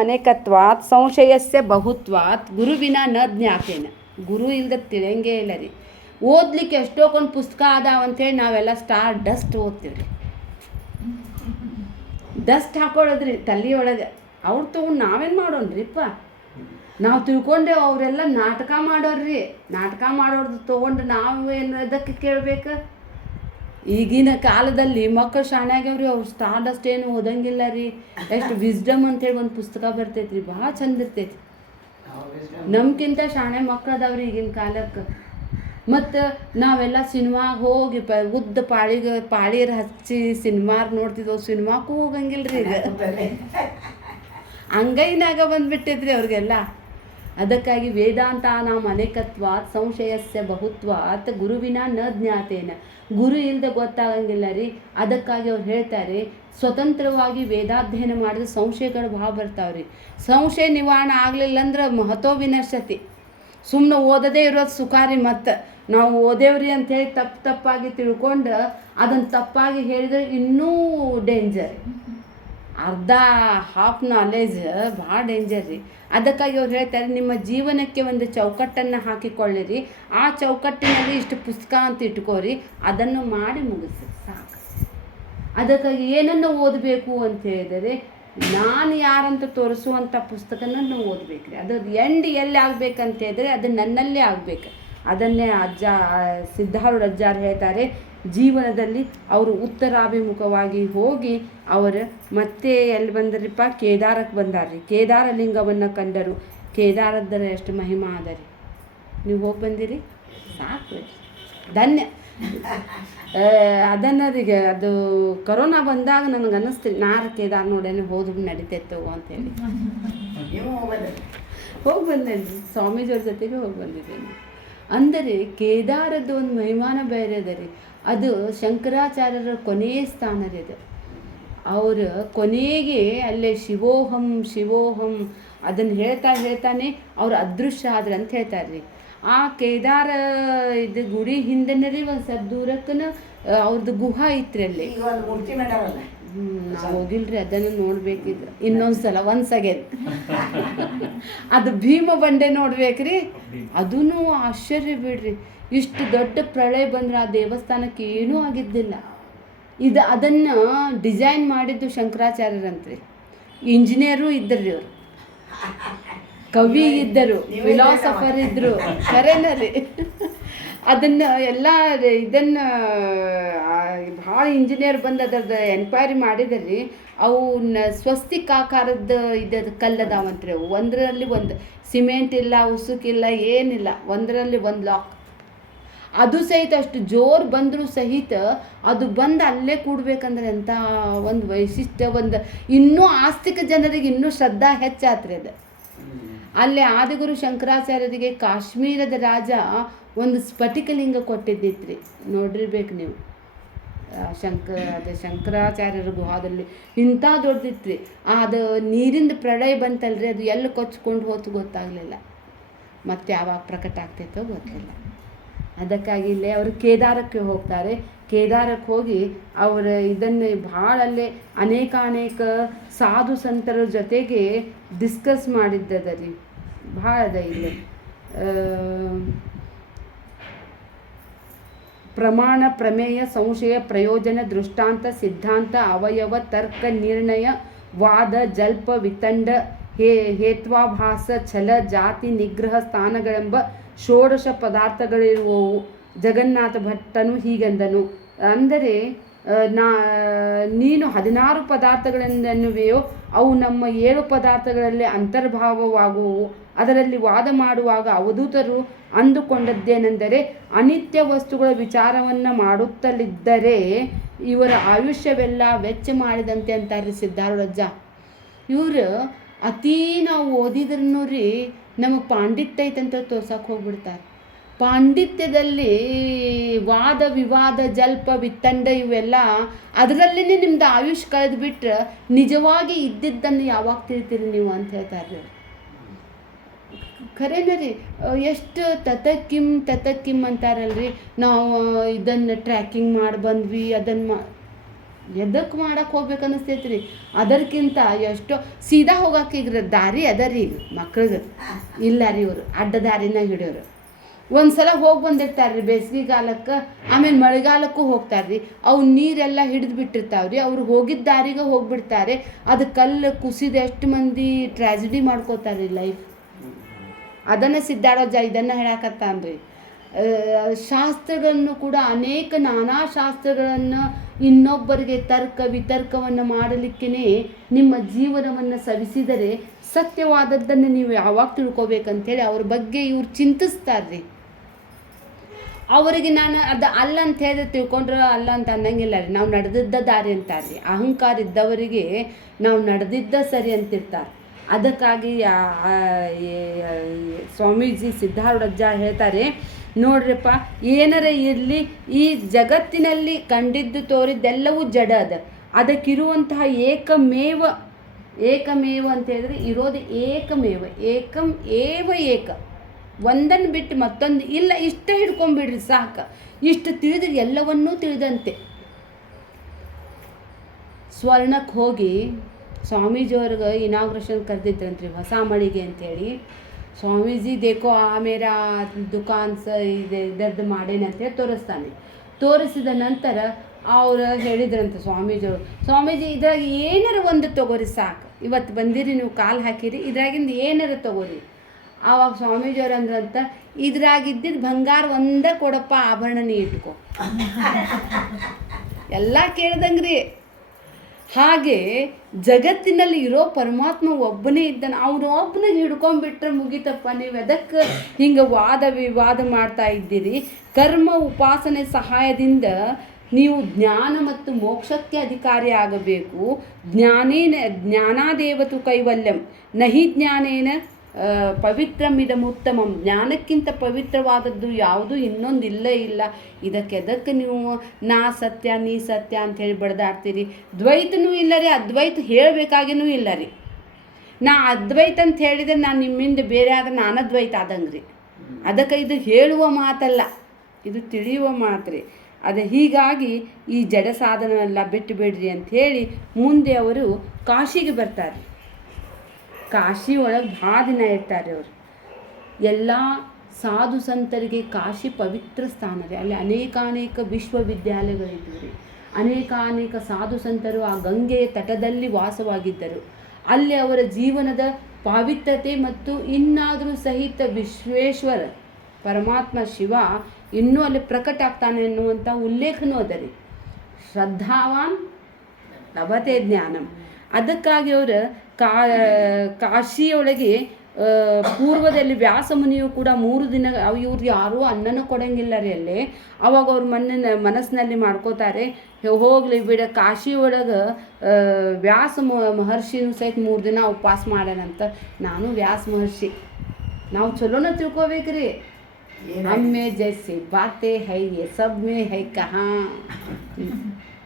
ಅನೇಕತ್ವಾತ್ ಸಂಶಯಸ್ಯ ಬಹುತ್ವಾತ್ ಗುರುವಿನ ನ ಜ್ಞಾತೇನ. ಗುರು ಇಲ್ದ ತಿಳಿಯಂಗೇ ಇಲ್ಲ ರೀ. ಓದ್ಲಿಕ್ಕೆ ಎಷ್ಟೊಂದು ಪುಸ್ತಕ ಅದಾವಂತೇಳಿ ನಾವೆಲ್ಲ ಸ್ಟಾರ್ ಡಸ್ಟ್ ಓದ್ತೀವಿ ರೀ. ಡಸ್ಟ್ ಹಾಕೊಳ್ಳೋದ್ರಿ ತಲೆಯೊಳಗೆ. ಅವ್ರು ತೊಗೊಂಡು ನಾವೇನು ಮಾಡೋಣ್ರಿಪ್ಪ. ನಾವು ತಿಳ್ಕೊಂಡೆ ಅವರೆಲ್ಲ ನಾಟಕ ಮಾಡೋರ್ರಿ. ನಾಟಕ ಮಾಡೋರ್ದು ತೊಗೊಂಡು ನಾವು ಏನು ಅದಕ್ಕೆ ಕೇಳಬೇಕು. ಈಗಿನ ಕಾಲದಲ್ಲಿ ಮಕ್ಕಳು ಶಾಣ್ಯಾಗ್ಯವ್ರಿ. ಅವ್ರು ಸ್ಟಾರ್ ಡಸ್ಟ್ ಏನು ಓದಂಗಿಲ್ಲ ರೀ. ಎಷ್ಟು ವಿಸ್ಡಮ್ ಅಂತೇಳಿ ಒಂದು ಪುಸ್ತಕ ಬರ್ತೈತಿ ರೀ, ಭಾಳ ಚಂದ ಇರ್ತೈತಿ. ನಮ್ಗಿಂತ ಶಾಣೆ ಮಕ್ಳು ಅದಾವ್ರಿ ಈಗಿನ ಕಾಲಕ್ಕೆ. ಮತ್ತು ನಾವೆಲ್ಲ ಸಿನಿಮಾಗೆ ಹೋಗಿ ಉದ್ದ ಪಾಳಿಗೆ ಹಚ್ಚಿ ಸಿನಿಮಾರ್ ನೋಡ್ತಿದ್ವು. ಸಿನಿಮಾಕ್ಕೂ ಹೋಗಂಗಿಲ್ಲ ರೀ ಈಗ. ಅಂಗೈನಾಗ ಬಂದುಬಿಟ್ಟೈತ್ರಿ ಅವ್ರಿಗೆಲ್ಲ. ಅದಕ್ಕಾಗಿ ವೇದಾಂತ ನಾವು ಅನೇಕತ್ವಾತ್ ಸಂಶಯಸ್ಯ ಬಹುತ್ವಾತ್ ಗುರುವಿನ ನ ಜ್ಞಾತೇನ. ಗುರು ಇಲ್ಲದೆ ಗೊತ್ತಾಗಂಗಿಲ್ಲ ರೀ. ಅದಕ್ಕಾಗಿ ಅವ್ರು ಹೇಳ್ತಾರೆ, ಸ್ವತಂತ್ರವಾಗಿ ವೇದಾಧ್ಯಯನ ಮಾಡಿದ್ರೆ ಸಂಶಯಗಳು ಭಾಳ ಬರ್ತಾವ್ರಿ. ಸಂಶಯ ನಿವಾರಣೆ ಆಗಲಿಲ್ಲ ಅಂದ್ರೆ ಮಹತೋ ವಿನಶ್ಯತಿ. ಸುಮ್ಮನೆ ಓದದೇ ಇರೋದು ಸುಖಾರಿ. ಮತ್ತು ನಾವು ಓದೇವ್ರಿ ಅಂಥೇಳಿ ತಪ್ಪಾಗಿ ತಿಳ್ಕೊಂಡು ಅದನ್ನು ತಪ್ಪಾಗಿ ಹೇಳಿದ್ರೆ ಇನ್ನೂ ಡೇಂಜರ್. ಹಾಫ್ ನಾಲೆಜ್ ಭಾಳ ಡೇಂಜರ್ ರೀ. ಅದಕ್ಕಾಗಿ ಅವ್ರು ಹೇಳ್ತಾರೆ, ನಿಮ್ಮ ಜೀವನಕ್ಕೆ ಒಂದು ಚೌಕಟ್ಟನ್ನು ಹಾಕಿಕೊಳ್ಳಿರಿ. ಆ ಚೌಕಟ್ಟಿನಲ್ಲಿ ಇಷ್ಟು ಪುಸ್ತಕ ಅಂತ ಇಟ್ಕೋರಿ, ಅದನ್ನು ಮಾಡಿ ಮುಗಿಸಿ ಸಾಕು. ಅದಕ್ಕಾಗಿ ಏನನ್ನು ಓದಬೇಕು ಅಂತ ಹೇಳಿದರೆ, ನಾನು ಯಾರಂತ ತೋರಿಸುವಂಥ ಪುಸ್ತಕನ ನಾವು ಓದಬೇಕ್ರಿ. ಅದು ಎಂಡ್ ಎಲ್ಲಿ ಆಗ್ಬೇಕಂತ ಹೇಳಿದ್ರೆ ಅದು ನನ್ನಲ್ಲೇ ಆಗಬೇಕು. ಅದನ್ನೇ ಸಿದ್ಧಾರೂಢ ಅಜ್ಜಾರು ಹೇಳ್ತಾರೆ, ಜೀವನದಲ್ಲಿ ಅವರು ಉತ್ತರಾಭಿಮುಖವಾಗಿ ಹೋಗಿ ಅವರು ಮತ್ತೆ ಎಲ್ಲಿ ಬಂದರಿಪ್ಪ, ಕೇದಾರಕ್ಕೆ ಬಂದಾರ್ರಿ. ಕೇದಾರ ಲಿಂಗವನ್ನು ಕಂಡರು. ಕೇದಾರದ್ದರ ಎಷ್ಟು ಮಹಿಮಾ ಅದ ರೀ. ನೀವು ಹೋಗಿ ಬಂದಿರಿ, ಸಾಕು ರೀ, ಧನ್ಯ. ಅದನ್ನರಿಗೆ ಅದು ಕರೋನಾ ಬಂದಾಗ ನನಗೆ ಅನ್ನಿಸ್ತೀನಿ, ನಾರು ಕೇದಾರ ನೋಡೇನೆ ಹೋದ್ರು ನಡಿತೈತೆ ಅಂತೇಳಿ ಹೋಗಿ ಬಂದೇನೆ. ಸ್ವಾಮೀಜಿಯವ್ರ ಜೊತೆಗೆ ಹೋಗಿ ಬಂದಿದ್ದೇನೆ. ಅಂದರೆ ಕೇದಾರದ್ದು ಒಂದು ಮಹಿಮಾನ ಬೇರೆ ಅದ ರೀ. ಅದು ಶಂಕರಾಚಾರ್ಯರ ಕೊನೆಯ ಸ್ಥಾನ ರೀ. ಅದು ಅವರು ಕೊನೆಗೆ ಅಲ್ಲೇ ಶಿವೋಹಂ ಶಿವೋಹಂ ಅದನ್ನು ಹೇಳ್ತಾನೆ ಅವ್ರು ಅದೃಶ್ಯ ಆದ್ರೆ ಅಂತ ಹೇಳ್ತಾರೆ ರೀ. ಆ ಕೇದಾರ ಇದು ಗುಡಿ ಹಿಂದೆನೇ ರೀ ಒಂದು ಸ್ವಲ್ಪ ದೂರಕ್ಕನ ಅವ್ರದ್ದು ಗುಹಾ ಐತ್ರಿ ಅಲ್ಲಿ. ನಾವು ಹೋಗಿಲ್ರಿ, ಅದನ್ನು ನೋಡ್ಬೇಕಿದ್ರು ಇನ್ನೊಂದ್ಸಲ ಒಂದ್ಸಗೆನ್. ಅದು ಭೀಮ ಬಂಡೆ ನೋಡ್ಬೇಕ್ರಿ. ಅದೂ ಆಶ್ಚರ್ಯ ಬಿಡ್ರಿ. ಇಷ್ಟು ದೊಡ್ಡ ಪ್ರಳಯ ಬಂದ್ರೆ ಆ ದೇವಸ್ಥಾನಕ್ಕೆ ಏನೂ ಆಗಿದ್ದಿಲ್ಲ. ಅದನ್ನು ಡಿಸೈನ್ ಮಾಡಿದ್ದು ಶಂಕರಾಚಾರ್ಯರಂತ್ರಿ. ಇಂಜಿನಿಯರು ಇದ್ದರು ಅವರು, ಕವಿ ಇದ್ದರು, ಫಿಲಾಸಫರ್ ಇದ್ದರು. ಖರೇನರಿ. ಅದನ್ನು ಎಲ್ಲ ಇದನ್ನು ಭಾಳ ಇಂಜಿನಿಯರ್ ಬಂದು ಅದರದ್ದು ಎನ್ಕ್ವೈರಿ ಮಾಡಿದ್ರಿ. ಅವನ್ನ ಸ್ವಸ್ತಿಕ್ ಆಕಾರದ ಕಲ್ಲದಾವಂತ್ರಿ. ಅವು ಒಂದರಲ್ಲಿ ಒಂದು ಸಿಮೆಂಟ್ ಇಲ್ಲ, ಉಸುಕಿಲ್ಲ, ಏನಿಲ್ಲ. ಒಂದರಲ್ಲಿ ಒಂದು ಲಾಕ್. ಅದು ಸಹಿತ ಅಷ್ಟು ಜೋರು ಬಂದರೂ ಸಹಿತ ಅದು ಬಂದು ಅಲ್ಲೇ ಕೂಡ್ಬೇಕಂದ್ರೆ ಎಂಥ ಒಂದು ವೈಶಿಷ್ಟ್ಯ. ಒಂದು ಇನ್ನೂ ಆಸ್ತಿಕ ಜನರಿಗೆ ಇನ್ನೂ ಶ್ರದ್ಧಾ ಹೆಚ್ಚಾತ್ರಿ ಅದು. ಅಲ್ಲೇ ಆದಿಗುರು ಶಂಕರಾಚಾರ್ಯರಿಗೆ ಕಾಶ್ಮೀರದ ರಾಜ ಒಂದು ಸ್ಫಟಿಕಲಿಂಗ ಕೊಟ್ಟಿದ್ದಿತ್ರಿ. ನೋಡಿರ್ಬೇಕು ನೀವು. ಶಂಕರಾಚಾರ್ಯರ ಗುಹಾದಲ್ಲಿ ಇಂಥ ದೊಡ್ಡದಿತ್ರಿ. ಅದು ನೀರಿಂದ ಪ್ರಳಯ ಬಂತಲ್ರಿ, ಅದು ಎಲ್ಲಿ ಕೊಚ್ಕೊಂಡು ಹೋತು ಗೊತ್ತಾಗಲಿಲ್ಲ. ಮತ್ತು ಯಾವಾಗ ಪ್ರಕಟ ಆಗ್ತೈತೋ ಗೊತ್ತಿಲ್ಲ. ಅದಕ್ಕಾಗಿ ಇಲ್ಲೇ ಅವರು ಕೇದಾರಕ್ಕೆ ಹೋಗ್ತಾರೆ. ಕೇದಾರಕ್ಕೆ ಹೋಗಿ ಅವರು ಇದನ್ನು ಭಾಳ ಅಲ್ಲೇ ಅನೇಕ ಸಾಧು ಸಂತರ ಜೊತೆಗೆ ಡಿಸ್ಕಸ್ ಮಾಡಿದ್ದದ ರೀ. ಭಾಳ ಅದ ಇಲ್ಲಿ. ಪ್ರಮಾಣ, ಪ್ರಮೇಯ, ಸಂಶಯ, ಪ್ರಯೋಜನ, ದೃಷ್ಟಾಂತ, ಸಿದ್ಧಾಂತ, ಅವಯವ, ತರ್ಕ, ನಿರ್ಣಯ, ವಾದ, ಜಲ್ಪ, ವಿತಂಡ, ಹೇತ್ವಾಭಾಸ, ಛಲ, ಜಾತಿ, ನಿಗ್ರಹ ಸ್ಥಾನಗಳೆಂಬ ಷೋಡಶ ಪದಾರ್ಥಗಳಿರುವವು. ಜಗನ್ನಾಥ ಭಟ್ಟನು ಹೀಗೆಂದನು. ಅಂದರೆ ನೀನು 16 ಪದಾರ್ಥಗಳೆನ್ನುವೆಯೋ ಅವು ನಮ್ಮ 7 ಪದಾರ್ಥಗಳಲ್ಲಿ ಅಂತರ್ಭಾವವಾಗುವವು. ಅದರಲ್ಲಿ ವಾದ ಮಾಡುವಾಗ ಅವಧೂತರು ಅಂದುಕೊಂಡದ್ದೇನೆಂದರೆ, ಅನಿತ್ಯ ವಸ್ತುಗಳ ವಿಚಾರವನ್ನು ಮಾಡುತ್ತಲಿದ್ದರೆ ಇವರ ಆಯುಷ್ಯವೆಲ್ಲ ವೆಚ್ಚ ಮಾಡಿದಂತೆ ಅಂತಾರೆ ಸಿದ್ಧಾರೂಢಜ್ಜ. ಇವರು ಅತೀ ನಾವು ಓದಿದ್ರೂ ರೀ ನಮಗೆ ಪಾಂಡಿತ್ಯ ಐತಂತ ತೋರ್ಸಕ್ಕೆ ಹೋಗ್ಬಿಡ್ತಾರೆ. ಪಾಂಡಿತ್ಯದಲ್ಲಿ ವಾದ, ವಿವಾದ, ಜಲ್ಪ, ವಿತ್ತಂಡ ಇವೆಲ್ಲ ಅದರಲ್ಲೇ ನಿಮ್ದು ಆಯುಷ್ ಕಳೆದುಬಿಟ್ರೆ ನಿಜವಾಗಿ ಇದ್ದಿದ್ದನ್ನು ಯಾವಾಗ ತಿಳ್ತೀರಿ ನೀವು ಅಂತ ಹೇಳ್ತಾರೆ. ಖರೇನ ರೀ. ಎಷ್ಟು ತತಕಿಮ್ ಅಂತಾರಲ್ರಿ. ನಾವು ಇದನ್ನು ಟ್ರ್ಯಾಕಿಂಗ್ ಮಾಡಿ ಬಂದ್ವಿ, ಅದನ್ನು ಎದಕ್ಕೆ ಮಾಡಕ್ಕೆ ಹೋಗ್ಬೇಕು ಅನ್ನಿಸ್ತೈತಿ ರೀ. ಅದಕ್ಕಿಂತ ಎಷ್ಟೋ ಸೀದಾ ಹೋಗಕ್ಕೆ ಈಗ ದಾರಿ ಅದ ರೀ ಈಗ ಮಕ್ಳಿಗೆ. ಇಲ್ಲ ರೀ ಇವರು ಅಡ್ಡ ದಾರಿನಾಗ ಹಿಡಿಯೋರು. ಒಂದು ಸಲ ಹೋಗಿ ಬಂದಿರ್ತಾರೆ ರೀ ಬೇಸಿಗೆಗಾಲಕ್ಕೆ, ಆಮೇಲೆ ಮಳೆಗಾಲಕ್ಕೂ ಹೋಗ್ತಾರೆ ರೀ. ಅವು ನೀರೆಲ್ಲ ಹಿಡಿದು ಬಿಟ್ಟಿರ್ತಾವೆ ರೀ. ಅವ್ರು ಹೋಗಿದ್ದ ದಾರಿಗೆ ಹೋಗಿಬಿಡ್ತಾರೆ. ಅದು ಕಲ್ಲು ಕುಸಿದು ಎಷ್ಟು ಮಂದಿ ಟ್ರ್ಯಾಜಿಡಿ ಮಾಡ್ಕೋತಾರೆ ರೀ ಲೈಫ್. ಅದನ್ನು ಸಿದ್ಧಾರೂಢ ಇದನ್ನು ಹೇಳಕತ್ತಾನ್ರಿ. ಶಾಸ್ತ್ರಗಳನ್ನು ಕೂಡ ನಾನಾ ಶಾಸ್ತ್ರಗಳನ್ನು ಇನ್ನೊಬ್ಬರಿಗೆ ತರ್ಕ ವಿತರ್ಕವನ್ನು ಮಾಡಲಿಕ್ಕೇ ನಿಮ್ಮ ಜೀವನವನ್ನು ಸವಿಸಿದರೆ ಸತ್ಯವಾದದ್ದನ್ನು ನೀವು ಯಾವಾಗ ತಿಳ್ಕೊಬೇಕಂತೇಳಿ ಅವ್ರ ಬಗ್ಗೆ ಇವ್ರು ಚಿಂತಿಸ್ತಾರ್ರಿ. ಅವರಿಗೆ ನಾನು ಅದು ಅಲ್ಲ ಅಂತ ಹೇಳಿದ್ರೆ ತಿಳ್ಕೊಂಡ್ರೆ ಅಲ್ಲ ಅಂತ ಅನ್ನಂಗಿಲ್ಲ ರೀ. ನಾವು ನಡೆದಿದ್ದ ದಾರಿ ಅಂತಾರ್ರಿ. ಅಹಂಕಾರ ಇದ್ದವರಿಗೆ ನಾವು ನಡೆದಿದ್ದ ಸರಿ ಅಂತಿರ್ತಾರೆ. ಅದಕ್ಕಾಗಿ ಸ್ವಾಮೀಜಿ ಸಿದ್ಧಾರೂಢಜ್ಜ ಹೇಳ್ತಾರೆ, ನೋಡ್ರಿಪ್ಪ, ಏನಾರ ಇರಲಿ ಈ ಜಗತ್ತಿನಲ್ಲಿ ಕಂಡಿದ್ದು ತೋರಿದ್ದೆಲ್ಲವೂ ಜಡ ಅದ. ಅದಕ್ಕಿರುವಂತಹ ಏಕಮೇವ ಅಂತ ಹೇಳಿದ್ರೆ ಇರೋದು ಏಕಮೇವ, ಏಕಂ ಏವ ಏಕ, ಒಂದನ್ನು ಬಿಟ್ಟು ಮತ್ತೊಂದು ಇಲ್ಲ. ಇಷ್ಟ ಹಿಡ್ಕೊಂಡ್ಬಿಡ್ರಿ ಸಾಕು. ಇಷ್ಟು ತಿಳಿದ್ರೆ ಎಲ್ಲವನ್ನೂ ತಿಳಿದಂತೆ. ಸ್ವರ್ಣಕ್ಕೆ ಹೋಗಿ ಸ್ವಾಮೀಜಿಯವ್ರಿಗೆ ಇನಾಗ್ರೇಷನ್ ಕರೆದಿದ್ರಂತ್ರಿ ಹೊಸ ಮಳಿಗೆ ಅಂಥೇಳಿ. ಸ್ವಾಮೀಜಿ ದೇಕೋ ಮೇರಾ ದುಕಾನ್ ಇದರದ್ದು ಮಾಡೇನಂತೇಳಿ ತೋರಿಸಿದ ನಂತರ ಅವ್ರು ಹೇಳಿದ್ರಂತೆ ಸ್ವಾಮೀಜಿ ಇದ್ರಾಗ ಏನಾರ ಒಂದು ತೊಗೋರಿ ಸಾಕು, ಇವತ್ತು ಬಂದಿರಿ ನೀವು ಕಾಲು ಹಾಕಿರಿ, ಇದ್ರಾಗಿಂದ ಏನಾರ ತೊಗೋರಿ. ಆವಾಗ ಸ್ವಾಮೀಜಿಯವ್ರು ಅಂದ್ರಂತ, ಇದ್ರಾಗಿದ್ದಿದ್ದು ಬಂಗಾರ ಒಂದೇ ಕೊಡಪ್ಪ, ಆಭರಣ ನೀ ಇಟ್ಕೊ. ಎಲ್ಲ ಕೇಳ್ದಂಗ್ರಿ. ಹಾಗೆ ಜಗತ್ತಿನಲ್ಲಿ ಇರೋ ಪರಮಾತ್ಮ ಒಬ್ಬನೇ ಇದ್ದಾನೆ. ಅವನು ಒಬ್ಬನಿಗೆ ಹಿಡ್ಕೊಂಡ್ಬಿಟ್ರೆ ಮುಗಿತಪ್ಪ. ನೀವು ಎದಕ್ಕೆ ಹಿಂಗೆ ವಾದ ವಿವಾದ ಮಾಡ್ತಾ ಇದ್ದೀರಿ? ಕರ್ಮ ಉಪಾಸನೆ ಸಹಾಯದಿಂದ ನೀವು ಜ್ಞಾನ ಮತ್ತು ಮೋಕ್ಷಕ್ಕೆ ಅಧಿಕಾರಿ ಆಗಬೇಕು. ಜ್ಞಾನಾದೇವತು ಕೈವಲ್ಯಂ ನಹಿ ಜ್ಞಾನೇನ ಪವಿತ್ರಮಿದಮುತ್ತಮಂ. ಜ್ಞಾನಕ್ಕಿಂತ ಪವಿತ್ರವಾದದ್ದು ಯಾವುದು ಇನ್ನೊಂದು ಇಲ್ಲ. ಇದಕ್ಕೆ ನೀವು ನಾ ಸತ್ಯ ನೀ ಸತ್ಯ ಅಂಥೇಳಿ ಬಡ್ದಾಡ್ತೀರಿ. ದ್ವೈತನೂ ಇಲ್ಲ ರೀ, ಅದ್ವೈತ ಹೇಳಬೇಕಾಗೇನೂ ಇಲ್ಲ ರೀ. ನಾ ಅದ್ವೈತ ಅಂತ ಹೇಳಿದರೆ ನಾನು ನಿಮ್ಮಿಂದ ಬೇರೆ ಆದ್ರೆ ನಾನು ಅದ್ವೈತ ಆದಂಗೆ ರೀ. ಅದಕ್ಕೆ ಇದು ಹೇಳುವ ಮಾತಲ್ಲ, ಇದು ತಿಳಿಯುವ ಮಾತು ರೀ. ಅದು ಹೀಗಾಗಿ ಈ ಜಡ ಸಾಧನವೆಲ್ಲ ಬಿಟ್ಟು ಬಿಡ್ರಿ ಅಂಥೇಳಿ ಮುಂದೆ ಅವರು ಕಾಶಿಗೆ ಬರ್ತಾರೆ. ಕಾಶಿ ಒಳಗೆ ಭಾಳ ದಿನ ಇರ್ತಾರೆ ಅವರು. ಎಲ್ಲ ಸಾಧು ಸಂತರಿಗೆ ಕಾಶಿ ಪವಿತ್ರ ಸ್ಥಾನ ರೀ. ಅಲ್ಲಿ ಅನೇಕಾನೇಕ ವಿಶ್ವವಿದ್ಯಾಲಯಗಳಿದ್ವು ರೀ. ಅನೇಕಾನೇಕ ಸಾಧು ಸಂತರು ಆ ಗಂಗೆಯ ತಟದಲ್ಲಿ ವಾಸವಾಗಿದ್ದರು. ಅಲ್ಲಿ ಅವರ ಜೀವನದ ಪಾವಿತ್ರತೆ ಮತ್ತು ಇನ್ನಾದರೂ ಸಹಿತ ವಿಶ್ವೇಶ್ವರ ಪರಮಾತ್ಮ ಶಿವ ಇನ್ನೂ ಅಲ್ಲಿ ಪ್ರಕಟ ಆಗ್ತಾನೆ ಎನ್ನುವಂಥ ಉಲ್ಲೇಖನೂ ಅದ ರೀ. ಶ್ರದ್ಧಾವಾನ್ ಲಭತೆ ಜ್ಞಾನಂ. ಅದಕ್ಕಾಗಿ ಅವರು ಕಾಶಿಯೊಳಗೆ ಪೂರ್ವದಲ್ಲಿ ವ್ಯಾಸ ಮುನಿಯು ಕೂಡ 3 ದಿನ ಇವ್ರು ಯಾರೂ ಅನ್ನನ ಕೊಡೋಂಗಿಲ್ಲ ರೀ ಅಲ್ಲಿ. ಅವಾಗ ಅವ್ರ ಮನಸ್ಸಿನಲ್ಲಿ ಮಾಡ್ಕೋತಾರೆ, ಹೋಗಲಿ ಬಿಡ, ಕಾಶಿ ಒಳಗೆ ವ್ಯಾಸ ಮಹರ್ಷಿನೂ ಸಹಿತ 3 ದಿನ ಉಪವಾಸ ಮಾಡ್ಯಾನಂತ. ನಾನು ವ್ಯಾಸ ಮಹರ್ಷಿ, ನಾವು ಚಲೋನ ತಿಳ್ಕೊಬೇಕ್ರಿ. ಹಮ್ಮೆ ಜೈಸಿ ಬಾತೆ ಹೈ ಸಬ್ ಮೇ ಹೈ ಕಹಾ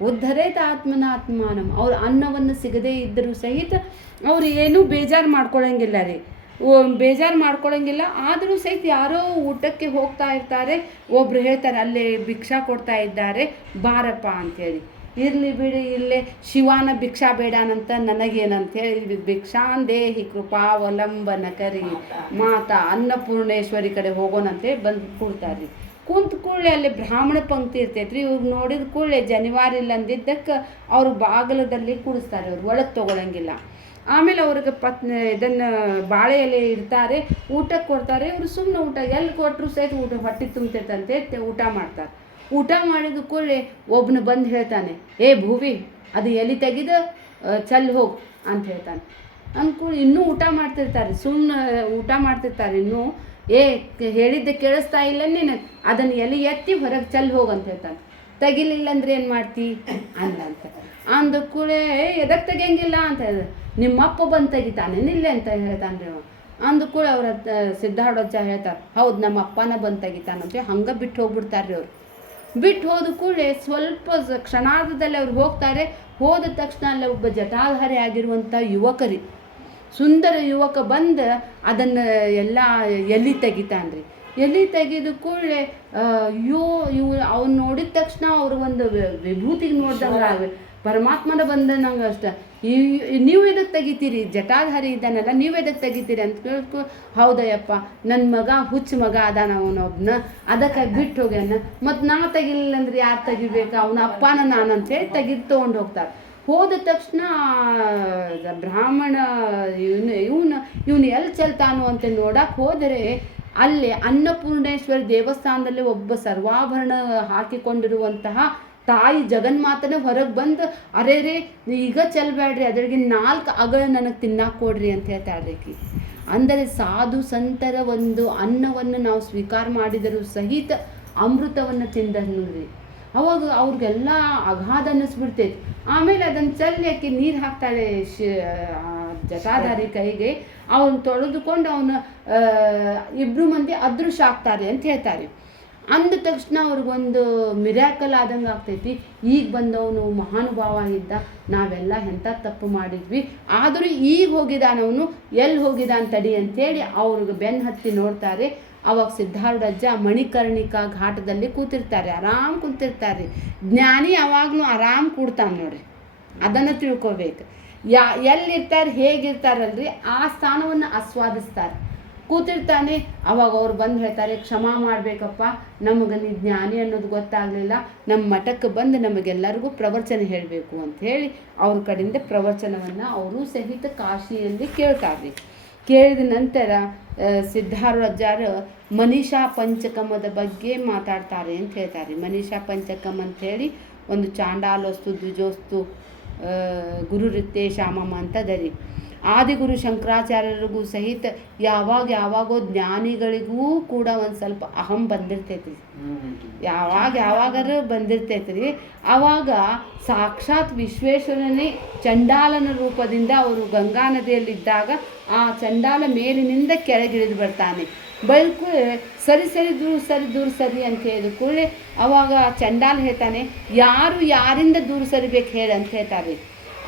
ಉದ್ಧರೇತ ಆತ್ಮನಾತ್ಮಾನಂ. ಅವ್ರ ಅನ್ನವನ್ನು ಸಿಗದೇ ಇದ್ದರೂ ಸಹಿತ ಅವ್ರು ಏನೂ ಬೇಜಾರು ಮಾಡ್ಕೊಳಂಗಿಲ್ಲ ರೀ. ಬೇಜಾರು ಮಾಡ್ಕೊಳಂಗಿಲ್ಲ. ಆದರೂ ಸಹಿತ ಯಾರೋ ಊಟಕ್ಕೆ ಹೋಗ್ತಾ ಇರ್ತಾರೆ, ಒಬ್ರು ಹೇಳ್ತಾರೆ ಅಲ್ಲೇ ಭಿಕ್ಷಾ ಕೊಡ್ತಾ ಇದ್ದಾರೆ ಬಾರಪ್ಪ ಅಂಥೇಳಿ. ಇರಲಿ ಬಿಡಿ, ಇಲ್ಲೇ ಶಿವಾನ ಭಿಕ್ಷಾ ಬೇಡಾನಂತ ನನಗೇನಂತೇಳಿ ಭಿಕ್ಷಾಂದೇಹಿ ಕೃಪಾವಲಂಬನ ಕರಿ ಮಾತಾ ಅನ್ನಪೂರ್ಣೇಶ್ವರಿ ಕಡೆ ಹೋಗೋಣಂತೇಳಿ ಬಂದು ಕೂಡ್ತಾರೆ ರೀ. ಕುಂತ ಕೂಡಲೇ ಅಲ್ಲಿ ಬ್ರಾಹ್ಮಣ ಪಂಕ್ತಿ ಇರ್ತೈತ್ರಿ. ಇವ್ರು ನೋಡಿದ ಕೂಡಲೇ ಜನಿವಾರ ಇಲ್ಲ ಅಂದಿದ್ದಕ್ಕೆ ಅವ್ರು ಬಾಗಿಲದಲ್ಲಿ ಕೂಡಿಸ್ತಾರೆ. ಅವ್ರು ಒಳಗೆ ತೊಗೊಳಂಗಿಲ್ಲ. ಆಮೇಲೆ ಅವ್ರಿಗೆ ಇದನ್ನು ಬಾಳೆ ಎಲೆ ಇಡ್ತಾರೆ, ಊಟಕ್ಕೆ ಕೊಡ್ತಾರೆ. ಇವರು ಸುಮ್ಮನೆ ಊಟ ಎಲ್ಲಿ ಕೊಟ್ಟರು ಸಹಿತ ಹೊಟ್ಟೆ ತುಂಬ್ತಿರ್ತಂತೆ ಊಟ ಮಾಡ್ತಾರೆ. ಊಟ ಮಾಡಿದ ಕೂಡಲೇ ಒಬ್ಬನು ಬಂದು ಹೇಳ್ತಾನೆ, ಏ ಭೂವಿ ಅದು ಎಲೆ ತೆಗೆದು ಚಲ್ಲಿ ಹೋಗು ಅಂತ ಹೇಳ್ತಾನೆ. ಅಂದ್ಕೂಡಿ ಇನ್ನೂ ಊಟ ಮಾಡ್ತಿರ್ತಾರೆ, ಸುಮ್ಮನೆ ಊಟ ಮಾಡ್ತಿರ್ತಾರೆ. ಇನ್ನೂ ಹೇಳಿದ್ದೆ ಕೇಳಿಸ್ತಾ ಇಲ್ಲ ನೀನು, ಅದನ್ನು ಎಲೆ ಎತ್ತಿ ಹೊರಗೆ ಚಲ್ಲಿ ಹೋಗಂತ ಹೇಳ್ತಾನೆ. ತೆಗಿಲಿಲ್ಲ ಅಂದ್ರೆ ಏನು ಮಾಡ್ತಿ ಅಂತ ಅಂದ ಕೂಡಲೇ ಎದಕ್ಕೆ ತೆಗಿಯಂಗಿಲ್ಲ ಅಂತ ಹೇಳಿದ್ರೆ, ನಿಮ್ಮಪ್ಪ ಬಂದು ತೆಗಿತಾನೆ ನಿಲ್ಲೆ ಅಂತ ಹೇಳ್ತಾನೆ ರೀ. ಅಂದ ಕೂಡ ಅವ್ರ ಸಿದ್ಧಾರೂಢಜ್ಜ ಹೇಳ್ತಾರೆ, ಹೌದು ನಮ್ಮ ಅಪ್ಪನ ಬಂದು ತೆಗಿತಾನಂತೆ. ಹಂಗೆ ಬಿಟ್ಟು ಹೋಗ್ಬಿಡ್ತಾರೆ ರೀ. ಅವ್ರು ಬಿಟ್ಟು ಹೋದ ಕೂಡಲೇ ಸ್ವಲ್ಪ ಕ್ಷಣಾರ್ಧದಲ್ಲಿ ಅವ್ರು ಹೋಗ್ತಾರೆ. ಹೋದ ತಕ್ಷಣ ಅಲ್ಲಿ ಒಬ್ಬ ಜಟಾಧಾರಿ ಆಗಿರುವಂಥ ಯುವಕರಿ, ಸುಂದರ ಯುವಕ ಬಂದು ಅದನ್ನು ಎಲ್ಲ ಎಲೆ ತೆಗಿತಾನೆ ರೀ. ಎಲೆ ತೆಗೆದು ಕೂಡಲೇ ಅವ್ನು ನೋಡಿದ ತಕ್ಷಣ ಅವರು ಒಂದು ವಿಭೂತಿಗೆ ನೋಡ್ದಂಗೆ ಪರಮಾತ್ಮನ ಬಂದ ನಂಗೆ ಅಷ್ಟೆ. ನೀವು ಎದಕ್ಕೆ ತೆಗಿತೀರಿ, ಜಟಾಧಾರಿ ಇದ್ದಾನಲ್ಲ ನೀವು ಎದಕ್ಕೆ ತೆಗಿತೀರಿ ಅಂತ ಕೇಳ್ಕೊ, ಹೌದಯ್ಯಪ್ಪ ನನ್ನ ಮಗ ಹುಚ್ಚ ಮಗ ಅದಾನ ಅವನೊಬ್ನ, ಅದಕ್ಕಾಗಿ ಬಿಟ್ಟು ಹೋಗ್ಯಾನ, ಮತ್ತು ನಾ ತೆಗಿಲಿಲ್ಲ ಅಂದ್ರೆ ಯಾರು ತೆಗಿಬೇಕು, ಅವನ ಅಪ್ಪನ ನಾನು ಅಂತೇಳಿ ತೊಗೊಂಡು ಹೋಗ್ತಾರೆ. ಹೋದ ತಕ್ಷಣ ಬ್ರಾಹ್ಮಣ ಇವನು ಎಲ್ಲಿ ಚೆಲ್ತಾನು ಅಂತ ನೋಡಕ್ಕೆ ಹೋದರೆ ಅಲ್ಲಿ ಅನ್ನಪೂರ್ಣೇಶ್ವರಿ ದೇವಸ್ಥಾನದಲ್ಲಿ ಒಬ್ಬ ಸರ್ವಾಭರಣ ಹಾಕಿಕೊಂಡಿರುವಂತಹ ತಾಯಿ ಜಗನ್ಮಾತನೇ ಹೊರಗೆ ಬಂದು, ಅರೇ ರೇ ಈಗ ಚೆಲ್ಬೇಡ್ರಿ, ಅದ್ರಿಗೆ 4 ಅಗಳ ನನಗೆ ತಿನ್ನಕ್ಕೆ ಕೊಡ್ರಿ ಅಂತ ಹೇಳ್ತಾಳ್ರಿ ಆಕಿ. ಅಂದರೆ ಸಾಧು ಸಂತರ ಒಂದು ಅನ್ನವನ್ನು ನಾವು ಸ್ವೀಕಾರ ಮಾಡಿದರೂ ಸಹಿತ ಅಮೃತವನ್ನು ತಿಂದನ್ರಿ. ಅವಾಗ ಅವ್ರಿಗೆಲ್ಲ ಅಗಾಧ ಅನ್ನಿಸ್ಬಿಡ್ತೈತಿ. ಆಮೇಲೆ ಅದನ್ನು ಚೆಲ್ಲಿ ಆಕಿ ನೀರು ಹಾಕ್ತಾಳೆ ಜಟಾಧಾರಿ ಕೈಗೆ. ಅವನು ತೊಳೆದುಕೊಂಡು ಅವನ 2 ಮಂದಿ ಅದೃಶ್ಯ ಆಗ್ತಾರೆ ಅಂತ ಹೇಳ್ತಾರೆ. ಅಂದ ತಕ್ಷಣ ಅವ್ರಿಗೊಂದು ಮಿರಾಕಲ್ ಆದಂಗೆ ಆಗ್ತೈತಿ. ಈಗ ಬಂದವನು ಮಹಾನುಭಾವ ಇದ್ದ, ನಾವೆಲ್ಲ ಎಂಥ ತಪ್ಪು ಮಾಡಿದ್ವಿ, ಆದರೂ ಈಗ ಹೋಗಿದ್ದಾನವನು, ಎಲ್ಲಿ ಹೋಗಿದ್ದಾನೆ ತಡಿ ಅಂಥೇಳಿ ಅವ್ರಿಗೆ ಬೆನ್ನು ಹತ್ತಿ ನೋಡ್ತಾರೆ. ಅವಾಗ ಸಿದ್ಧಾರೂಢಜ್ಜ ಮಣಿಕರ್ಣಿಕಾ ಘಾಟದಲ್ಲಿ ಕೂತಿರ್ತಾರೆ, ಆರಾಮ್ ಕೂತಿರ್ತಾರೆ. ಜ್ಞಾನಿ ಯಾವಾಗಲೂ ಆರಾಮ್ ಕೂಡ್ತಾನೆ ನೋಡ್ರಿ, ಅದನ್ನು ತಿಳ್ಕೊಬೇಕು. ಎಲ್ಲಿರ್ತಾರೆ ಹೇಗಿರ್ತಾರಲ್ರಿ ಆ ಸ್ಥಾನವನ್ನು ಆಸ್ವಾದಿಸ್ತಾರೆ. ಕೂತಿರ್ತಾನೆ, ಅವಾಗ ಅವ್ರು ಬಂದು ಹೇಳ್ತಾರೆ, ಕ್ಷಮಾ ಮಾಡಬೇಕಪ್ಪ, ನಮಗೆ ನೀ ಜ್ಞಾನಿ ಅನ್ನೋದು ಗೊತ್ತಾಗಲಿಲ್ಲ, ನಮ್ಮ ಮಠಕ್ಕೆ ಬಂದು ನಮಗೆಲ್ಲರಿಗೂ ಪ್ರವಚನ ಹೇಳಬೇಕು ಅಂಥೇಳಿ ಅವ್ರ ಕಡೆಯಿಂದ ಪ್ರವಚನವನ್ನು ಅವರು ಸಹಿತ ಕಾಶಿಯಲ್ಲಿ ಕೇಳ್ತಾರೆ. ಕೇಳಿದ ನಂತರ ಸಿದ್ಧಾರೂಢಜ್ಜರು ಮನೀಷಾ ಪಂಚಕಮದ ಬಗ್ಗೆ ಮಾತಾಡ್ತಾರೆ ಅಂತ ಹೇಳ್ತಾರೆ. ಮನೀಷಾ ಪಂಚಕಮ್ ಅಂಥೇಳಿ ಒಂದು ಚಾಂಡಾಲೋಸ್ತು, ದ್ವಿಜೋಸ್ತು, ಗುರು ರಿತ್ತೇ ಶಾಮಮ್ಮ ಅಂತದರಿ. ಆದಿಗುರು ಶಂಕರಾಚಾರ್ಯರಿಗೂ ಸಹಿತ ಯಾವಾಗೋ ಜ್ಞಾನಿಗಳಿಗೂ ಕೂಡ ಒಂದು ಸ್ವಲ್ಪ ಅಹಂ ಬಂದಿರ್ತೈತಿ, ಯಾವಾಗಾರು ಬಂದಿರ್ತೈತ್ರಿ. ಆವಾಗ ಸಾಕ್ಷಾತ್ ವಿಶ್ವೇಶ್ವರನೇ ಚಂಡಾಲನ ರೂಪದಿಂದ ಅವರು ಗಂಗಾ ನದಿಯಲ್ಲಿದ್ದಾಗ ಆ ಚಂಡಾಲ ಮೇಲಿನಿಂದ ಕೆಳಗಿಳಿದು ಬರ್ತಾನೆ. ಬಲ್ಕು ಸರಿ ದೂರ ಸರಿ ಅಂತ ಹೇಳಿದ ಕೂಡಲೇ ಅವಾಗ ಚಂಡಾಲ ಹೇಳ್ತಾನೆ, ಯಾರಿಂದ ದೂರ ಸರಿಬೇಕು ಹೇಳಿ ಅಂತ ಹೇಳ್ತಾರೆ.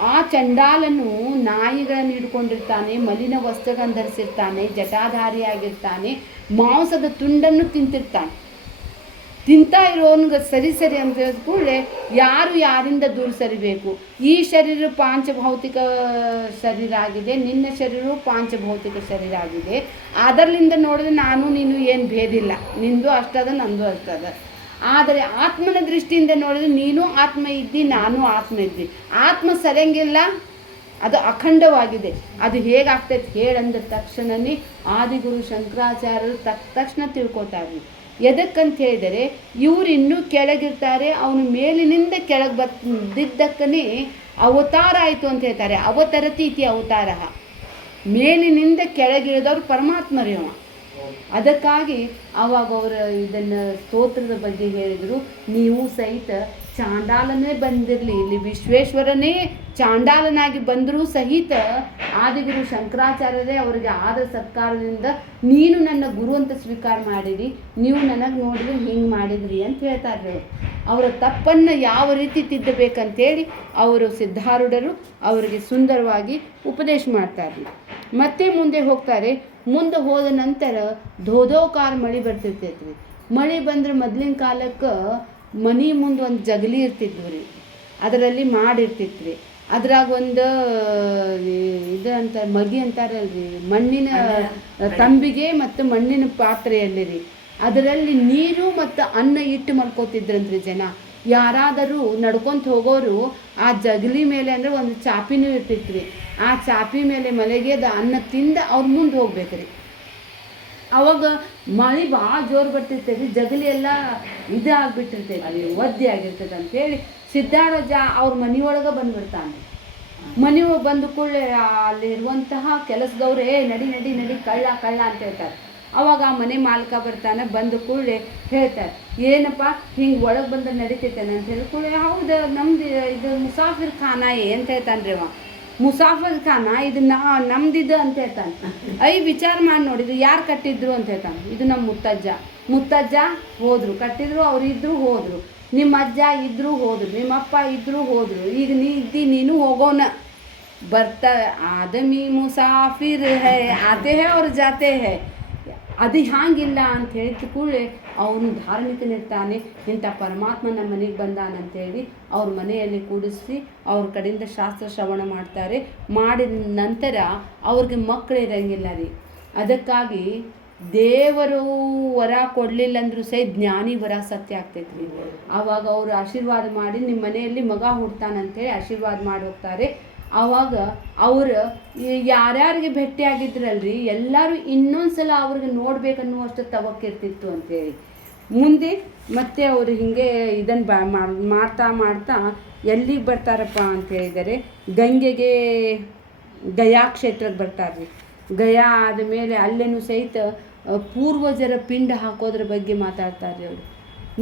ಆ ಚಂಡಾಲನು ನಾಯಿಗಳನ್ನು ಹಿಡ್ಕೊಂಡಿರ್ತಾನೆ, ಮಲಿನ ವಸ್ತ್ರಗಳನ್ನು ಧರಿಸಿರ್ತಾನೆ, ಜಟಾಧಾರಿಯಾಗಿರ್ತಾನೆ, ಮಾಂಸದ ತುಂಡನ್ನು ತಿಂತಿರ್ತಾನೆ. ತಿಂತಾ ಇರೋನ್ಗೆ ಸರಿ ಅಂತ ಹೇಳಿದ ಕೂಡಲೇ ಯಾರಿಂದ ದೂರ ಸರಿಬೇಕು, ಈ ಶರೀರ ಪಾಂಚಭೌತಿಕ ಶರೀರ ಆಗಿದೆ, ನಿನ್ನ ಶರೀರವು ಪಾಂಚಭೌತಿಕ ಶರೀರ ಆಗಿದೆ, ಅದರಲ್ಲಿಂದ ನೋಡಿದ್ರೆ ನಾನು ನೀನು ಏನು ಭೇದಿಲ್ಲ, ನಿಂದು ಅಷ್ಟದ ನಂದು ಅಷ್ಟದ. ಆದರೆ ಆತ್ಮನ ದೃಷ್ಟಿಯಿಂದ ನೋಡಿದ್ರೆ ನೀನು ಆತ್ಮ ಇದ್ದಿ, ನಾನು ಆತ್ಮ ಇದ್ದಿ. ಆತ್ಮ ಸರಿಯಂಗಿಲ್ಲ, ಅದು ಅಖಂಡವಾಗಿದೆ. ಅದು ಹೇಗಾಗ್ತೈತೆ ಹೇಳಂದ ತಕ್ಷಣನೇ ಆದಿಗುರು ಶಂಕರಾಚಾರ್ಯರು ತಕ್ಷಣ ತಿಳ್ಕೊತಾರೆ. ಎದಕ್ಕಂತ ಹೇಳಿದರೆ ಇವರು ಇನ್ನೂ ಕೆಳಗಿರ್ತಾರೆ, ಅವನು ಮೇಲಿನಿಂದ ಕೆಳಗೆ ಬಂದಿದ್ದಕ್ಕನೇ ಅವತಾರ ಆಯಿತು ಅಂತ ಹೇಳ್ತಾರೆ. ಅವತರತಿ ಇತಿ ಅವತಾರ, ಮೇಲಿನಿಂದ ಕೆಳಗಿಳಿದವ್ರು ಪರಮಾತ್ಮರೇವ. ಅದಕ್ಕಾಗಿ ಆವಾಗ ಅವರು ಇದನ್ನು ಸ್ತೋತ್ರದ ಬಗ್ಗೆ ಹೇಳಿದರು. ನೀವು ಸಹಿತ ಚಾಂಡಾಲನೇ ಬಂದಿರಲಿ, ಇಲ್ಲಿ ವಿಶ್ವೇಶ್ವರನೇ ಚಾಂಡಾಲನಾಗಿ ಬಂದರೂ ಸಹಿತ ಆದಿಗುರು ಶಂಕರಾಚಾರ್ಯರೇ ಅವರಿಗೆ ಆದ ಸತ್ಕಾರದಿಂದ ನೀನು ನನ್ನ ಗುರು ಅಂತ ಸ್ವೀಕಾರ ಮಾಡಿರಿ, ನೀವು ನನಗೆ ನೋಡಿದ್ರೆ ಹಿಂಗೆ ಮಾಡಿದ್ರಿ ಅಂತ ಹೇಳ್ತಾರೆ. ಅವರ ತಪ್ಪನ್ನು ಯಾವ ರೀತಿ ತಿದ್ದಬೇಕಂತೇಳಿ ಅವರು ಸಿದ್ಧಾರೂಢರು ಅವರಿಗೆ ಸುಂದರವಾಗಿ ಉಪದೇಶ ಮಾಡ್ತಾರೆ. ಮತ್ತೆ ಮುಂದೆ ಹೋಗ್ತಾರೆ. ಮುಂದೆ ಹೋದ ನಂತರ ಧೋಧೋಕಾರ ಮಳೆ ಬರ್ತಿರ್ತೈತ್ರಿ. ಮಳೆ ಬಂದ್ರೆ ಮೊದಲಿನ ಕಾಲಕ್ಕೆ ಮನೆ ಮುಂದೆ ಒಂದು ಜಗಲಿ ಇರ್ತಿದ್ವು ರೀ, ಅದರಲ್ಲಿ ಮಾಡಿರ್ತಿತ್ರಿ. ಅದ್ರಾಗ ಒಂದು ಇದು ಅಂತ ಮಗಿ ಅಂತಾರಲ್ರಿ, ಮಣ್ಣಿನ ತಂಬಿಗೆ ಮತ್ತು ಮಣ್ಣಿನ ಪಾತ್ರೆಯಲ್ಲಿ ರೀ, ಅದರಲ್ಲಿ ನೀರು ಮತ್ತು ಅನ್ನ ಇಟ್ಟು ಮಲ್ಕೋತಿದ್ರಂತ್ರಿ ಜನ. ಯಾರಾದರೂ ನಡ್ಕೊಂತ ಹೋಗೋರು ಆ ಜಗಲಿ ಮೇಲೆ ಅಂದರೆ ಒಂದು ಚಾಪಿನೂ ಇರ್ತಿತ್ತು, ಆ ಚಾಪಿ ಮೇಲೆ ಮಲಗೆದ ಅನ್ನ ತಿಂದು ಅವ್ರ ಮುಂದೆ ಹೋಗ್ಬೇಕ್ರಿ. ಅವಾಗ ಮಳೆ ಭಾಳ ಜೋರು ಬರ್ತಿರ್ತೈತಿ, ಜಗಲಿ ಎಲ್ಲ ಇದಾಗ್ಬಿಟ್ಟಿರ್ತೈತಿ, ಒದ್ದೆ ಆಗಿರ್ತೈತೆ ಅಂತೇಳಿ ಸಿದ್ಧಾರೂಢ ಅವ್ರ ಮನೆಯೊಳಗೆ ಬಂದುಬಿಡ್ತಾನೆ. ಮನೆಯೊಳಗೆ ಬಂದ ಕೂಡಲೇ ಅಲ್ಲಿ ಇರುವಂತಹ ಕೆಲಸದವ್ರೇ ನಡಿ ಕಳ್ಳ ಅಂತ ಹೇಳ್ತಾರೆ. ಅವಾಗ ಆ ಮನೆ ಮಾಲಕ ಬರ್ತಾನೆ. ಬಂದ ಕೂಡಲೇ ಹೇಳ್ತಾರೆ, ಏನಪ್ಪ ಹಿಂಗೆ ಒಳಗೆ ಬಂದ್ರೆ ನಡೀತೈತೇನೆ ಅಂತ ಹೇಳಿ ಕೂಡಲೇ, ಹೌದು ನಮ್ದು ಇದು ಮುಸಾಫಿರ್ ಖಾನ ಅಂತ ಹೇಳ್ತಾನೆ ರೀ ಅವ. ಮುಸಾಫಿರ್ ಖಾನ ಇದು ನಮ್ದಿದ್ದು ಅಂತ ಹೇಳ್ತಾನೆ. ವಿಚಾರ ಮಾಡಿ ನೋಡಿದ್ರು ಯಾರು ಕಟ್ಟಿದ್ರು ಅಂತ ಹೇಳ್ತಾನೆ. ಇದು ನಮ್ಮ ಮುತ್ತಜ್ಜ ಹೋದರು, ಕಟ್ಟಿದ್ರು, ಅವ್ರು ಇದ್ರು ಹೋದರು, ನಿಮ್ಮ ಅಜ್ಜ ಇದ್ದರೂ ಹೋದರು, ನಿಮ್ಮ ಅಪ್ಪ ಇದ್ದರೂ ಹೋದರು, ಈಗ ನೀನು ಹೋಗೋಣ. ಬರ್ತಾ ಆದಮಿ ಮುಸಾಫಿರ್ ಹೈ, ಆತೆ ಹೈ ಅವ್ರು ಜಾತೆ ಹೈ. ಅದು ಹ್ಯಾಂಗಿಲ್ಲ ಅಂತ ಹೇಳಿದ ಕೂಡಲೇ ಅವನು ಧಾರ್ಮಿಕನಿರ್ತಾನೆ. ಇಂಥ ಪರಮಾತ್ಮ ನಮ್ಮ ಮನೆಗೆ ಬಂದಾನಂತೇಳಿ ಅವ್ರ ಮನೆಯಲ್ಲಿ ಕೂಡಿಸಿ ಅವ್ರ ಕಡೆಯಿಂದ ಶಾಸ್ತ್ರ ಶ್ರವಣ ಮಾಡ್ತಾರೆ. ಮಾಡಿದ ನಂತರ ಅವ್ರಿಗೆ ಮಕ್ಕಳು ಇರಂಗಿಲ್ಲ ರೀ. ಅದಕ್ಕಾಗಿ ದೇವರು ವರ ಕೊಡಲಿಲ್ಲ ಅಂದರೂ ಸಹಿತ ಜ್ಞಾನಿ ವರ ಸತ್ಯ ಆಗ್ತೈತೆ ರೀ. ಆವಾಗ ಅವರು ಆಶೀರ್ವಾದ ಮಾಡಿ ನಿಮ್ಮ ಮನೆಯಲ್ಲಿ ಮಗ ಹುಡ್ತಾನಂತೇಳಿ ಆಶೀರ್ವಾದ ಮಾಡಿ ಹೋಗ್ತಾರೆ. ಆವಾಗ ಅವರು ಯಾರ್ಯಾರಿಗೆ ಭೇಟಿ ಆಗಿದ್ರಲ್ರಿ ಎಲ್ಲರೂ ಇನ್ನೊಂದು ಸಲ ಅವ್ರಿಗೆ ನೋಡ್ಬೇಕನ್ನುವಷ್ಟು ತವಕ್ಕಿರ್ತಿತ್ತು ಅಂತೇಳಿ. ಮುಂದೆ ಮತ್ತೆ ಅವರು ಹೀಗೆ ಇದನ್ನು ಮಾಡ್ತಾ ಮಾಡ್ತಾ ಎಲ್ಲಿಗೆ ಬರ್ತಾರಪ್ಪ ಅಂತ ಹೇಳಿದರೆ ಗಂಗೆಗೆ ಗಯಾ ಕ್ಷೇತ್ರಕ್ಕೆ ಬರ್ತಾರೆ ರೀ. ಗಯಾ ಆದಮೇಲೆ ಅಲ್ಲೇನೂ ಸಹಿತ ಪೂರ್ವಜರ ಪಿಂಡ ಹಾಕೋದ್ರ ಬಗ್ಗೆ ಮಾತಾಡ್ತಾರೆ ಅವರು.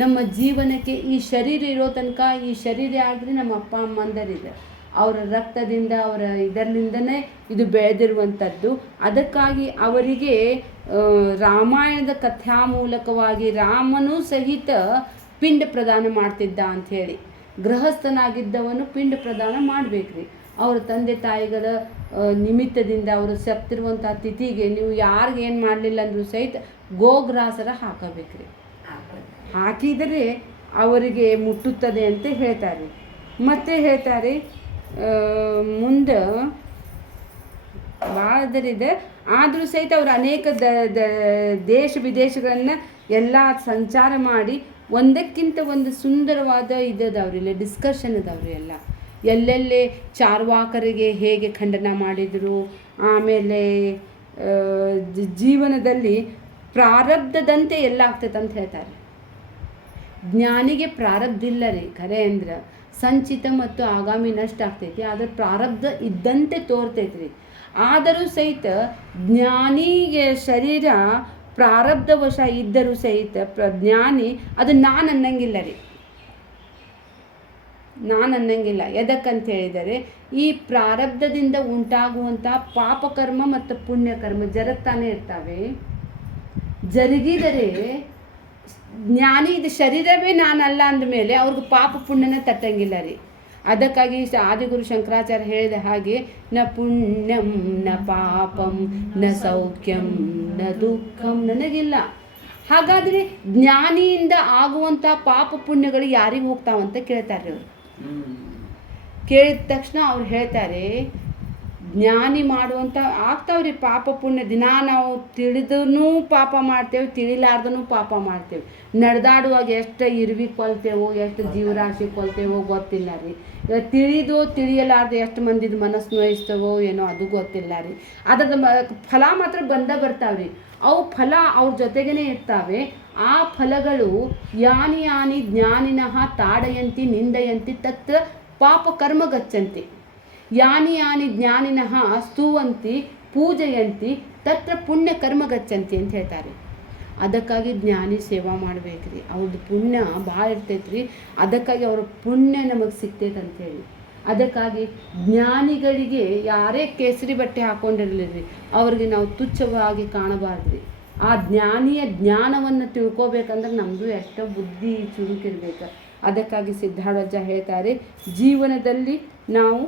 ನಮ್ಮ ಜೀವನಕ್ಕೆ ಈ ಶರೀರ ಇರೋ ತನಕ ಈ ಶರೀರ ಯಾರ್ದ್ರಿ ನಮ್ಮ ಅಪ್ಪ ಅಮ್ಮಂದರಿದೆ. ಅವರ ರಕ್ತದಿಂದ ಅವರ ಇದರಲ್ಲಿಂದನೇ ಇದು ಬೆಳೆದಿರುವಂಥದ್ದು. ಅದಕ್ಕಾಗಿ ಅವರಿಗೆ ರಾಮಾಯಣದ ಕಥಾ ಮೂಲಕವಾಗಿ ರಾಮನೂ ಸಹಿತ ಪಿಂಡ ಪ್ರದಾನ ಮಾಡ್ತಿದ್ದ ಅಂಥೇಳಿ. ಗೃಹಸ್ಥನಾಗಿದ್ದವನು ಪಿಂಡ ಪ್ರದಾನ ಮಾಡಬೇಕ್ರಿ. ಅವರ ತಂದೆ ತಾಯಿಗಳ ನಿಮಿತ್ತದಿಂದ ಅವರು ಸತ್ತಿರುವಂಥ ತಿಥಿಗೆ ನೀವು ಯಾರಿಗೆ ಏನು ಮಾಡಲಿಲ್ಲ ಅಂದರೂ ಸಹಿತ ಗೋಗ್ರಾಸರ ಹಾಕಬೇಕ್ರಿ. ಹಾಕಿದರೆ ಅವರಿಗೆ ಮುಟ್ಟುತ್ತದೆ ಅಂತ ಹೇಳ್ತಾರೆ. ಮತ್ತೆ ಹೇಳ್ತಾರೆ ಮುಂದೆ ಭಾಳದರಿದೆ. ಆದರೂ ಸಹಿತ ಅವರು ಅನೇಕ ದೇಶ ವಿದೇಶಗಳನ್ನು ಎಲ್ಲ ಸಂಚಾರ ಮಾಡಿ ಒಂದಕ್ಕಿಂತ ಒಂದು ಸುಂದರವಾದ ಇದದವ್ರಿ ಇಲ್ಲಿ ಡಿಸ್ಕಷನ್ ಅದಾವ್ರಿ. ಎಲ್ಲೆಲ್ಲಿ ಚಾರ್ವಾಕರಿಗೆ ಹೇಗೆ ಖಂಡನ ಮಾಡಿದರು, ಆಮೇಲೆ ಜೀವನದಲ್ಲಿ ಪ್ರಾರಬ್ಧದಂತೆ ಎಲ್ಲ ಆಗ್ತೈತೆ ಅಂತ ಹೇಳ್ತಾರೆ. ಜ್ಞಾನಿಗೆ ಪ್ರಾರಬ್ಧ ಇಲ್ಲ ರೀ. ಖರೆ ಅಂದ್ರೆ ಸಂಚಿತ ಮತ್ತು ಆಗಾಮಿ ನಷ್ಟ ಆಗ್ತೈತಿ, ಆದರೆ ಪ್ರಾರಬ್ಧ ಇದ್ದಂತೆ ತೋರ್ತೈತಿ ರೀ. ಆದರೂ ಸಹಿತ ಜ್ಞಾನಿಗೆ ಶರೀರ ಪ್ರಾರಬ್ಧವಶ ಇದ್ದರೂ ಸಹಿತ ಜ್ಞಾನಿ ಅದು ನಾನು ಅನ್ನಂಗಿಲ್ಲ ರೀ. ನಾನು ಅನ್ನಂಗಿಲ್ಲ. ಎದಕ್ಕಂತ ಹೇಳಿದರೆ ಈ ಪ್ರಾರಬ್ಧದಿಂದ ಉಂಟಾಗುವಂಥ ಪಾಪಕರ್ಮ ಮತ್ತು ಪುಣ್ಯಕರ್ಮ ಜರುಗ್ತಾನೆ ಇರ್ತವೆ. ಜರುಗಿದರೆ ಜ್ಞಾನಿ ಇದು ಶರೀರವೇ ನಾನಲ್ಲ ಅಂದಮೇಲೆ ಅವ್ರಿಗೆ ಪಾಪ ಪುಣ್ಯನ ತಟ್ಟಂಗಿಲ್ಲ ರೀ. ಅದಕ್ಕಾಗಿ ಆದಿಗುರು ಶಂಕರಾಚಾರ್ಯ ಹೇಳಿದ ಹಾಗೆ ನ ಪುಣ್ಯಂ ನ ಪಾಪಂ ನ ಸೌಖ್ಯಂ ನ ದುಃಖಂ ನನಗಿಲ್ಲ. ಹಾಗಾದರೆ ಜ್ಞಾನಿಯಿಂದ ಆಗುವಂಥ ಪಾಪ ಪುಣ್ಯಗಳು ಯಾರಿಗೆ ಹೋಗ್ತಾವಂತ ಕೇಳ್ತಾರೆ ಅವರು. ಕೇಳಿದ ತಕ್ಷಣ ಅವ್ರು ಹೇಳ್ತಾರೆ ಜ್ಞಾನಿ ಮಾಡುವಂಥ ಆಗ್ತಾವ್ರಿ ಪಾಪ ಪುಣ್ಯ. ದಿನ ನಾವು ತಿಳಿದೂ ಪಾಪ ಮಾಡ್ತೇವೆ, ತಿಳಿಲಾರ್ದೂ ಪಾಪ ಮಾಡ್ತೇವೆ. ನಡೆದಾಡುವಾಗ ಎಷ್ಟು ಇರ್ವಿ ಕೊಲ್ತೇವೋ, ಎಷ್ಟು ಜೀವರಾಶಿ ಕೊಲ್ತೇವೋ ಗೊತ್ತಿಲ್ಲ ರೀ. ತಿಳಿದು ತಿಳಿಯಲಾರ್ದು ಎಷ್ಟು ಮಂದಿದ ಮನಸ್ಸು ನೋಯಿಸ್ತವೋ ಏನೋ ಅದು ಗೊತ್ತಿಲ್ಲ ರೀ. ಅದ್ರದ್ದು ಫಲ ಮಾತ್ರ ಬರ್ತಾವ್ರಿ. ಅವು ಫಲ ಅವ್ರ ಜೊತೆಗೇ ಇರ್ತಾವೆ. ಆ ಫಲಗಳು ಯಾನಿ ಯಾನಿ ಜ್ಞಾನಿನಃ ತಾಡಯಂತಿ ನಿಂದಯಂತಿ ತತ್ರ ಪಾಪ ಕರ್ಮ ಗಚ್ಚಂತಿ. ಯಾನಿ ಯಾನಿ ಜ್ಞಾನಿನಃ ಸ್ತುವಂತಿ ಪೂಜೆಯಂತಿ ತತ್ರ ಪುಣ್ಯ ಕರ್ಮ ಗಚ್ಚಂತಿ ಅಂತ ಹೇಳ್ತಾರೆ. ಅದಕ್ಕಾಗಿ ಜ್ಞಾನಿ ಸೇವಾ ಮಾಡ್ಬೇಕ್ರಿ. ಅವ್ರದ್ದು ಪುಣ್ಯ ಭಾಳ ಇರ್ತೈತ್ರಿ. ಅದಕ್ಕಾಗಿ ಅವ್ರ ಪುಣ್ಯ ನಮಗೆ ಸಿಗ್ತೈತೆ ಅಂಥೇಳಿ. ಅದಕ್ಕಾಗಿ ಜ್ಞಾನಿಗಳಿಗೆ ಯಾರೇ ಕೇಸರಿ ಬಟ್ಟೆ ಹಾಕ್ಕೊಂಡಿರಲಿರಿ ಅವ್ರಿಗೆ ನಾವು ತುಚ್ಛವಾಗಿ ಕಾಣಬಾರ್ದ್ರಿ. ಆ ಜ್ಞಾನಿಯ ಜ್ಞಾನವನ್ನು ತಿಳ್ಕೊಬೇಕಂದ್ರೆ ನಮ್ಮದು ಎಷ್ಟೋ ಬುದ್ಧಿ ಚುರುಕಿರ್ಬೇಕು. ಅದಕ್ಕಾಗಿ ಸಿದ್ಧಾರೂಢ ಹೇಳ್ತಾರೆ ಜೀವನದಲ್ಲಿ ನಾವು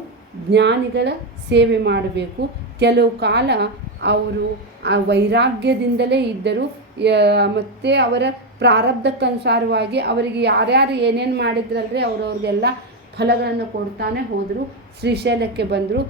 ಜ್ಞಾನಿಗಳ ಸೇವೆ ಮಾಡಬೇಕು. ಕೆಲವು ಕಾಲ ಅವರು ಆ ವೈರಾಗ್ಯದಿಂದಲೇ ಇದ್ದರು. ಮತ್ತು ಅವರ ಪ್ರಾರಬ್ಧಕ್ಕನುಸಾರವಾಗಿ ಅವರಿಗೆ ಯಾರ್ಯಾರು ಏನೇನು ಮಾಡಿದ್ರಲ್ರಿ ಅವ್ರವ್ರಿಗೆಲ್ಲ ಫಲಗಳನ್ನು ಕೊಡ್ತಾನೆ ಹೋದರು. ಶ್ರೀಶೈಲಕ್ಕೆ ಬಂದರು.